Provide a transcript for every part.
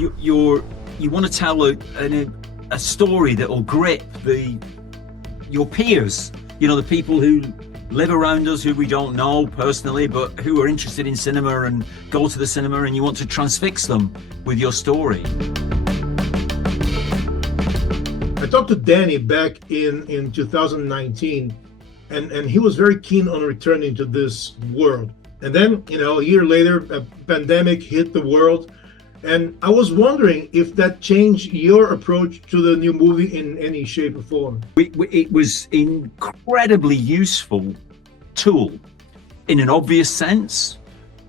you want to tell a story that will grip your peers, the people who live around us, who we don't know personally, but who are interested in cinema and go to the cinema, and you want to transfix them with your story. I talked to Danny back in 2019, and he was very keen on returning to this world. And then, a year later, a pandemic hit the world. And I was wondering if that changed your approach to the new movie in any shape or form. It was incredibly useful tool in an obvious sense.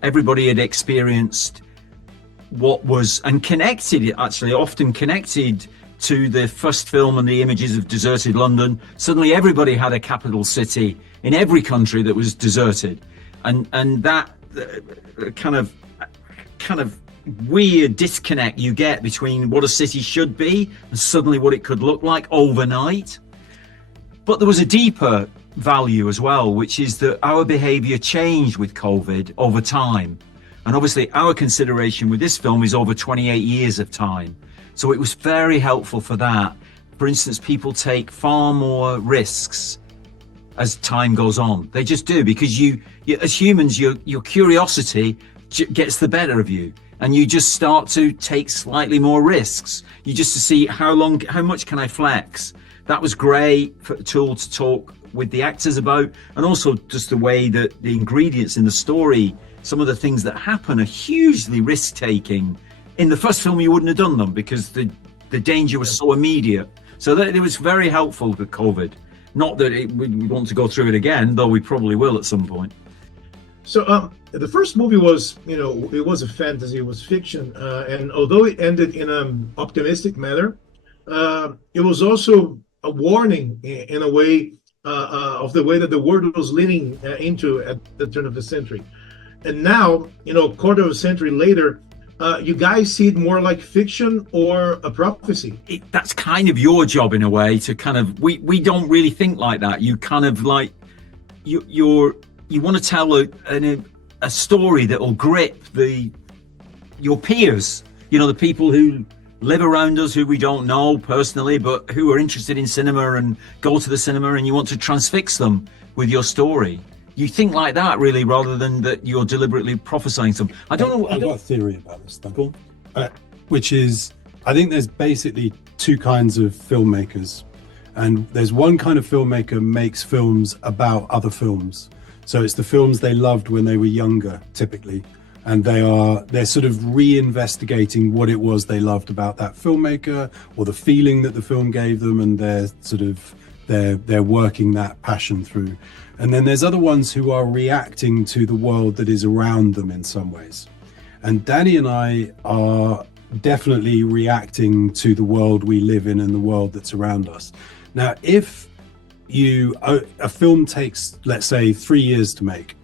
Everybody had experienced what was, and connected, actually often connected to the first film and the images of deserted London. Suddenly everybody had a capital city in every country that was deserted. And that kind of weird disconnect you get between what a city should be and suddenly what it could look like overnight. But there was a deeper value as well, which is that our behavior changed with COVID over time. And obviously our consideration with this film is over 28 years of time. So it was very helpful for that. For instance, people take far more risks as time goes on. They just do, because you as humans, your curiosity gets the better of you. And you just start to take slightly more risks. You just to see how much can I flex. That was great for a tool to talk with the actors about, and also just the way that the ingredients in the story, some of the things that happen are hugely risk-taking. In the first film, you wouldn't have done them because the danger was so immediate. So that it was very helpful with COVID. Not that we want to go through it again, though we probably will at some point. So the first movie was, it was a fantasy, it was fiction, and although it ended in an optimistic manner, it was also a warning in a way of the way that the world was leaning into at the turn of the century. And now, quarter of a century later, you guys see it more like fiction or a prophecy. That's kind of your job in a way to kind of, we don't really think like that. You kind of like, you want to tell a story that will grip your peers, the people who live around us, who we don't know personally, but who are interested in cinema and go to the cinema, and you want to transfix them with your story. You think like that, really, rather than that you're deliberately prophesying something. I've got a theory about this stuff, which is, I think there's basically two kinds of filmmakers. And there's one kind of filmmaker makes films about other films. So it's the films they loved when they were younger, typically, and they're sort of reinvestigating what it was they loved about that filmmaker or the feeling that the film gave them, and they're working that passion through. And then there's other ones who are reacting to the world that is around them in some ways. And Danny and I are definitely reacting to the world we live in and the world that's around us. Now, if a film takes, let's say, 3 years to make,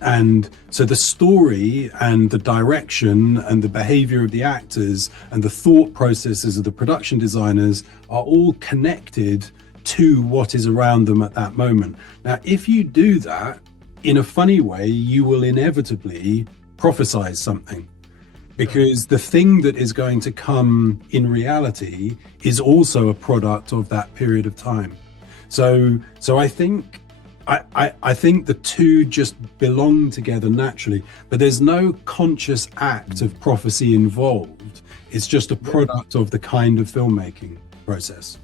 and so the story and the direction and the behavior of the actors and the thought processes of the production designers are all connected to what is around them at that moment. Now, if you do that in a funny way, you will inevitably prophesize something, because the thing that is going to come in reality is also a product of that period of time. So I think the two just belong together naturally, but there's no conscious act of prophecy involved. It's just a product of the kind of filmmaking process.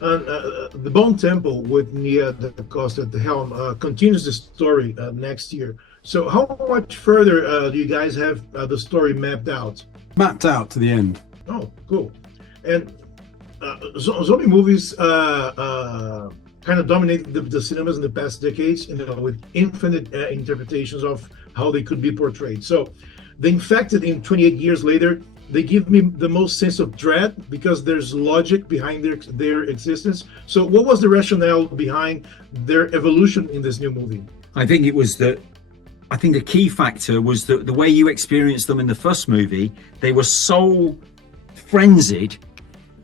The Bone Temple with Nia DaCosta at the helm continues the story next year. So how much further do you guys have the story mapped out? Mapped out to the end. Oh, cool. And zombie movies kind of dominated the cinemas in the past decades, with infinite interpretations of how they could be portrayed. So The Infected in 28 years later, they give me the most sense of dread because there's logic behind their existence. So what was the rationale behind their evolution in this new movie? I think a key factor was that the way you experienced them in the first movie, they were so frenzied,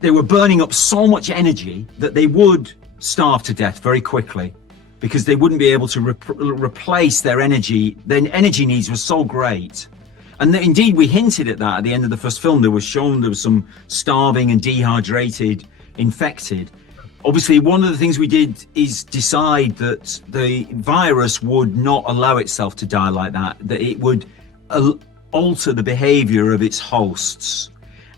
they were burning up so much energy that they would starve to death very quickly because they wouldn't be able to replace their energy. Their energy needs were so great. And indeed, we hinted at that at the end of the first film. There was shown there was some starving and dehydrated infected. Obviously, one of the things we did is decide that the virus would not allow itself to die like that, that it would alter the behavior of its hosts.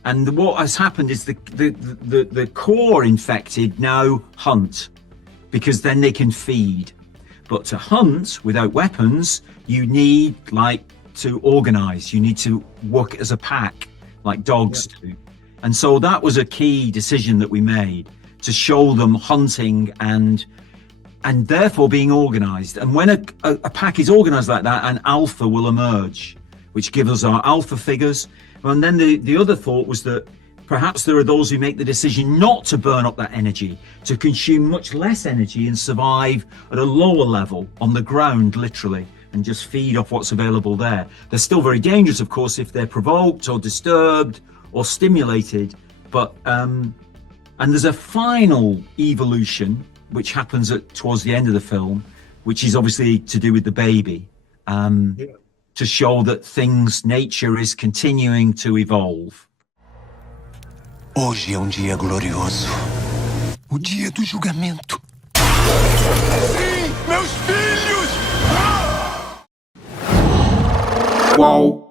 And what has happened is the core infected now hunt, because then they can feed. But to hunt without weapons, you need to organize, you need to work as a pack like dogs do. And so that was a key decision that we made, to show them hunting and therefore being organized. And when a pack is organized like that, an alpha will emerge, which gives us our alpha figures. And then the other thought was that perhaps there are those who make the decision not to burn up that energy, to consume much less energy and survive at a lower level on the ground, literally, and just feed off what's available there. They're still very dangerous, of course, if they're provoked or disturbed or stimulated. But and there's a final evolution which happens towards the end of the film, which is obviously to do with the baby, to show that nature is continuing to evolve. Hoje é dia glorioso. O dia do julgamento. Sim, meus filhos! Wow.